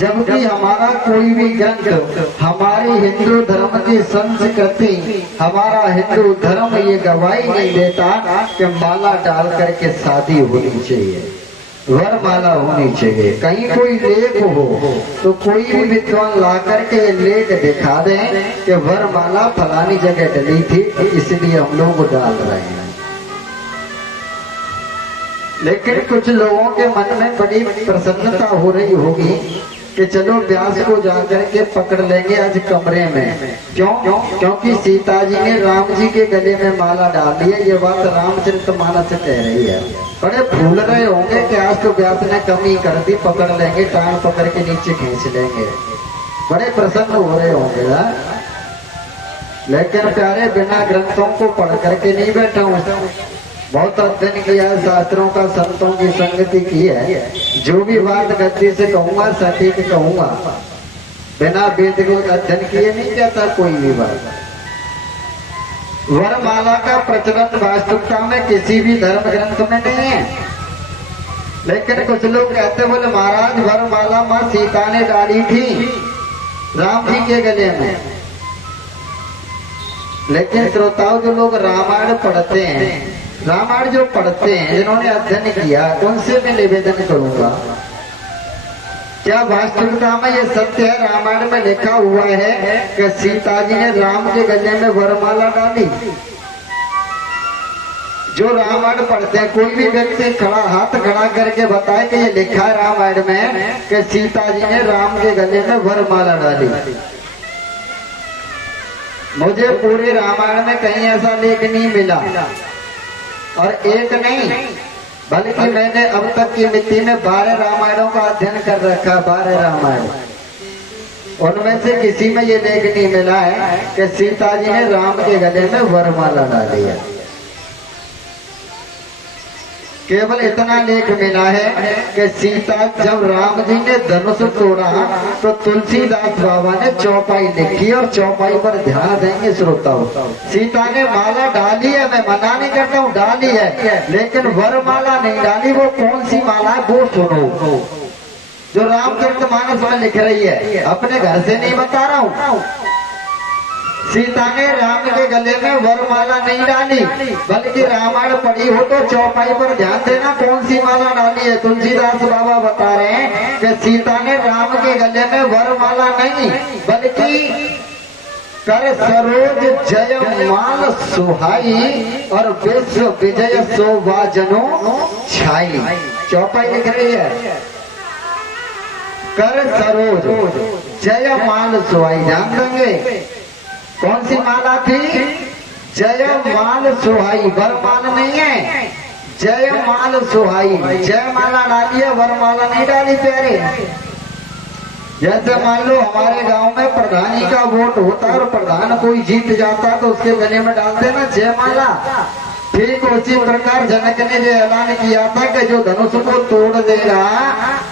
जबकि हमारा कोई भी ग्रंथ, हमारी हिंदू धर्म की संस्कृति, हमारा हिंदू धर्म ये गवाही नहीं देता कि माला डाल करके शादी होनी चाहिए, वरमाला होनी चाहिए। कहीं कोई लेख हो तो कोई भी विद्वान ला करके लेख दिखा दें कि वरमाला फलानी जगह डली थी इसलिए हम लोग डाल रहे हैं। लेकिन कुछ लोगों के मन में बड़ी प्रसन्नता हो रही होगी कि चलो व्यास को जाकर के पकड़ लेंगे आज कमरे में। क्यों? क्योंकि सीता जी ने राम जी के गले में माला डाल दी है। ये बात रामचरितमानस से कह रही है। बड़े भूल रहे होंगे कि आज तो व्यास ने कमी कर दी, पकड़ लेंगे, टांग पकड़ के नीचे खींच लेंगे। बड़े प्रसन्न हो रहे होंगे हा? लेकिन प्यारे बिना ग्रंथों को पढ़ करके नहीं बैठा हूँ, बहुत अध्ययन किया है, शास्त्रों का, संतों की संगति की है। जो भी बात गद्दी से कहूंगा सटीक कहूंगा, बिना वेद को अध्ययन किए नहीं कहता कोई भी बात। वरमाला का प्रचलन वास्तविकता में किसी भी धर्म ग्रंथ में नहीं है। लेकिन कुछ लोग कहते बोले महाराज वरमाला माँ सीता ने डाली थी राम जी के गले में। लेकिन श्रोताओं जो लोग रामायण पढ़ते हैं, रामायण जो पढ़ते हैं, जिन्होंने अध्ययन किया, उनसे मैं निवेदन करूंगा, क्या वास्तविकता में ये सत्य है? रामायण में लिखा हुआ है कि सीता जी ने राम के गले में वरमाला डाली। जो रामायण पढ़ते हैं, कोई भी व्यक्ति खड़ा हाथ खड़ा करके बताए कि ये लिखा है रामायण में कि सीता जी ने राम के गले में वरमाला डाली। मुझे पूरे रामायण में कहीं ऐसा लेख नहीं मिला, और एक नहीं बल्कि मैंने अब तक की मिट्टी में 12 रामायणों का अध्ययन कर रखा, 12 रामायण। उनमें से किसी में ये लेख नहीं मिला है कि सीता जी ने राम के गले में वरमाला डाली है। केवल इतना लेख मिला है कि सीता जब राम जी ने धनुष तोड़ा तो तुलसीदास बाबा ने चौपाई लिखी, और चौपाई पर ध्यान देंगे श्रोताओं। सीता ने माला डाली है, मैं मना नहीं करता हूँ, डाली है, लेकिन वरमाला नहीं डाली। वो कौन सी माला है वो सुनो, जो रामचरितमानस में लिख रही है, अपने घर से नहीं बता रहा हूँ। सीता ने राम के गले में वरमाला नहीं डाली, बल्कि रामायण पढ़ी हो तो चौपाई पर ध्यान देना कौन सी माला डाली है। तुलसीदास बाबा बता रहे हैं कि सीता ने राम के गले में वरमाला नहीं बल्कि कर सरोज जय माल सुहाई और विश्व विजय शोभा जनो छाई। चौपाई लिख रही है, कर सरोज जय माल सुहाई। जान देंगे कौन सी माला थी? जय माल सुहाई, वरमाला नहीं है, जय माल सुहाई। जय माला डाली है, वरमाला नहीं डाली प्यारे। जैसे मान लो हमारे गांव में प्रधानी का वोट होता है और प्रधान कोई जीत जाता तो उसके गले में डाल देना जय माला। ठीक उसी प्रकार जनक ने जो ऐलान किया था कि जो धनुष को तोड़ देगा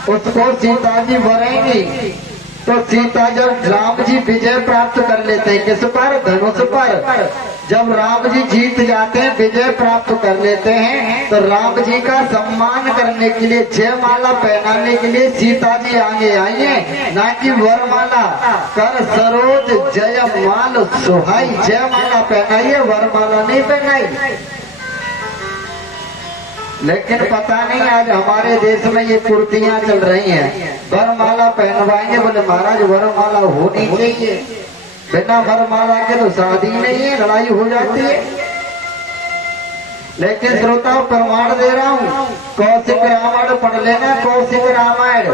उसको सीता जी वरेंगी। तो सीता जब राम जी विजय प्राप्त कर लेते हैं, किस पर? धनुष पर। जब राम जी जीत जाते हैं, विजय प्राप्त कर लेते हैं, तो राम जी का सम्मान करने के लिए, जयमाला पहनाने के लिए सीता जी आगे आई है, ना कि वरमाला। कर सरोज जय माल सुहाई, जयमाला पहनाई है, वरमाला नहीं पहनाई। लेकिन पता नहीं आज हमारे देश में ये कुर्तियां चल रही हैं, वरमाला पहनवाएंगे। बोले महाराज वरमाला होनी चाहिए, बिना वरमाला के तो शादी नहीं है, लड़ाई हो जाती है। लेकिन श्रोता प्रमाण दे रहा हूँ, कौशिक रामायण पढ़ लेना। कौशिक रामायण,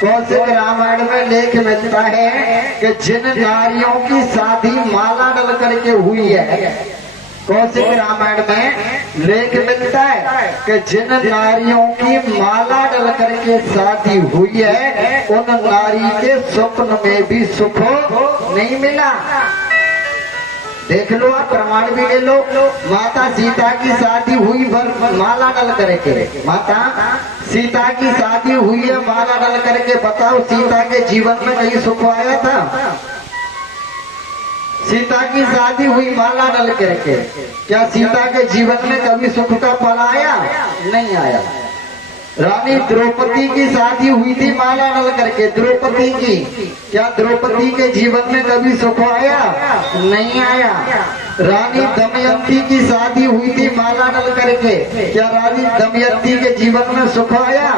कौशिक रामायण में लेख मिलता है कि जिन नारियों की शादी माला डल करके हुई है, कौशिक रामायण में लेख मिलता है कि जिन नारियों की माला डल करके शादी हुई है उन नारी के स्वप्न में भी सुख नहीं मिला। देख लो, आप प्रमाण भी ले लो। माता सीता की शादी हुई माला डल करके, माता सीता की शादी हुई है माला डल करके। बताओ सीता के जीवन में कहीं सुख आया था? सीता की शादी हुई माला डल करके, क्या सीता के जीवन में कभी सुख का पल आया? नहीं आया। रानी द्रौपदी की शादी हुई थी माला डाल करके, द्रौपदी की। क्या द्रौपदी के जीवन में कभी सुख आया? नहीं आया। रानी दमयंती की शादी हुई थी माला डाल करके, क्या रानी दमयंती के जीवन में सुख आया?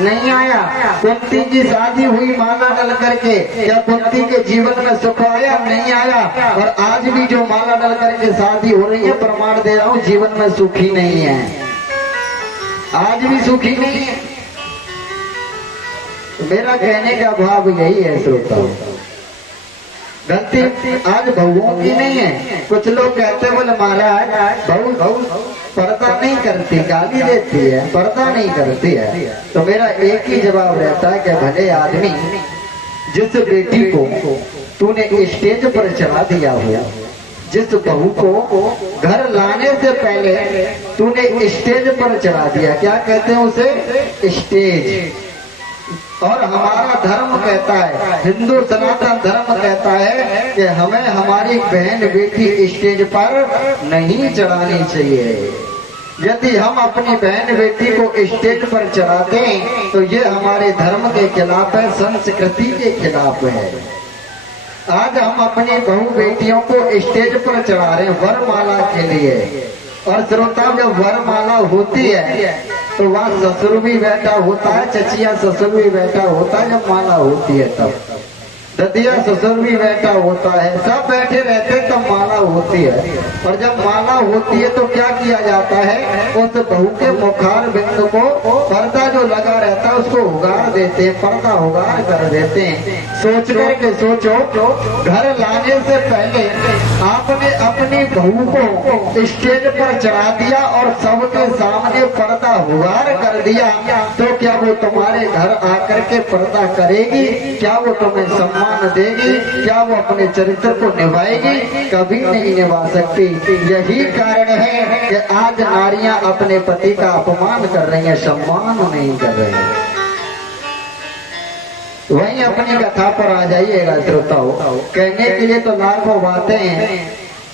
नहीं आया। कुंती की शादी हुई माला डाल करके, क्या कुंती के जीवन में सुख आया? नहीं आया। और आज भी जो माला डाल करके शादी हो रही है, प्रमाण दे रहा हूँ, जीवन में सुखी नहीं है, आज भी सुखी नहीं है। मेरा कहने का भाव यही है श्रोताओ, गलती आज बहुओं की नहीं है। कुछ लोग कहते बोले महाराज बहू पर्दा नहीं करती, गाली देती है, पर्दा नहीं करती है। तो मेरा एक ही जवाब रहता है कि भले आदमी, जिस बेटी को तूने स्टेज पर चढ़ा दिया हो, जिस बहू को घर लाने से पहले तूने स्टेज पर चढ़ा दिया, क्या कहते हैं उसे? स्टेज। और हमारा धर्म कहता है, हिंदू सनातन धर्म कहता है कि हमें हमारी बहन बेटी स्टेज पर नहीं चढ़ानी चाहिए। यदि हम अपनी बहन बेटी को स्टेज पर चढ़ाते हैं तो ये हमारे धर्म के खिलाफ है, संस्कृति के खिलाफ है। आज हम अपनी बहू बेटियों को स्टेज पर चढ़ा रहे हैं वरमाला के लिए। और श्रोता, जब वरमाला होती है तो वहाँ ससुर भी बैठा होता है, चचिया ससुर भी बैठा होता है। जब माला होती है तब ददिया ससुर भी बैठा होता है, सब बैठे रहते तब माला होती है। और जब माला होती है तो क्या किया जाता है? उस बहू के मुखार बिंदु को पर्दा जो लगा रहता है उसको उगाड़ देते हैं, पर्दा उगाड़ कर देते हैं। सोच करके सोचो, घर लाने से पहले आपने अपनी बहू को स्टेज पर चढ़ा दिया और सबके सामने पर्दा उगाड़ कर दिया, तो क्या वो तुम्हारे घर आकर के पर्दा करेगी? क्या वो तुम्हें सम्मान देगी? क्या वो अपने चरित्र को निभाएगी? कभी नहीं निभा सकती। यही कारण है कि आज नारियां अपने पति का अपमान कर रही हैं, सम्मान नहीं कर रही हैं। वहीं अपनी कथा पर आ जाइएगा श्रोताओ। कहने के लिए तो लाखों बातें हैं,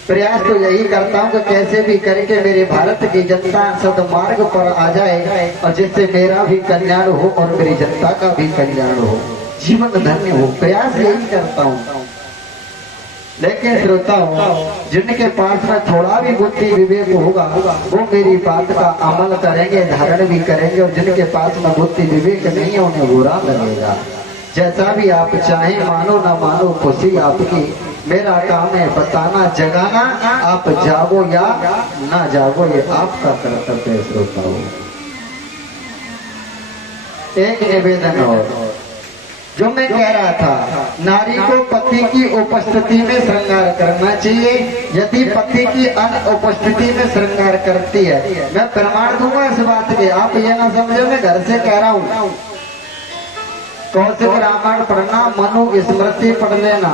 प्रयास तो यही करता हूँ कि कैसे भी करके मेरे भारत की जनता सदमार्ग पर आ जाए और जिससे मेरा भी कल्याण हो और मेरी जनता का भी कल्याण हो, जीवन धन्य हो। प्रयास यही करता हूँ। लेकिन श्रोताओं, जिनके पास में थोड़ा भी बुद्धि विवेक होगा वो मेरी बात का अमल करेंगे, धारण भी करेंगे। और जिनके पास में बुद्धि विवेक नहीं है उन्हें बुरा लगेगा। जैसा भी आप चाहें, मानो ना मानो, खुशी आपकी। मेरा काम है बताना, जगाना। आप जागो या ना जागो, ये आपका कर्तव्य है श्रोताओं। एक निवेदन और जो मैं कह रहा था, नारी को पति की उपस्थिति में श्रृंगार करना चाहिए। यदि पति की अनुपस्थिति में श्रृंगार करती है, मैं प्रमाण दूंगा इस बात के, आप ये ना समझो मैं घर से कह रहा हूँ। कौशिक रामायण पढ़ना, मनु स्मृति पढ़ लेना,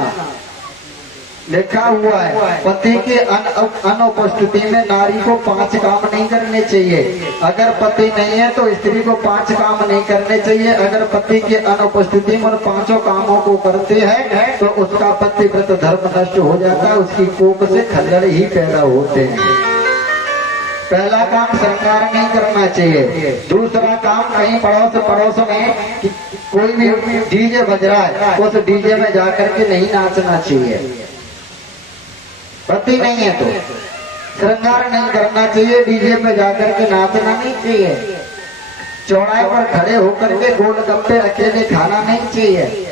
लिखा हुआ है पति की अनुपस्थिति में नारी को 5 काम नहीं करने चाहिए। अगर पति नहीं है तो स्त्री को 5 काम नहीं करने चाहिए। अगर पति की अनुपस्थिति में 5 कामों को करते हैं तो उसका पतिव्रत धर्म नष्ट हो जाता है, उसकी कोख से खल्लड़ ही पैदा होते हैं। पहला काम श्रृंगार नहीं करना चाहिए। दूसरा काम, कहीं पड़ोस में कोई भी डीजे बज रहा है, उस डीजे में जाकर के नहीं नाचना चाहिए। पति नहीं है तो श्रृंगार नहीं करना चाहिए, डीजे पे जाकर के नाचना नहीं चाहिए। चौराहे पर खड़े होकर के गोलगप्पे अकेले खाना नहीं चाहिए।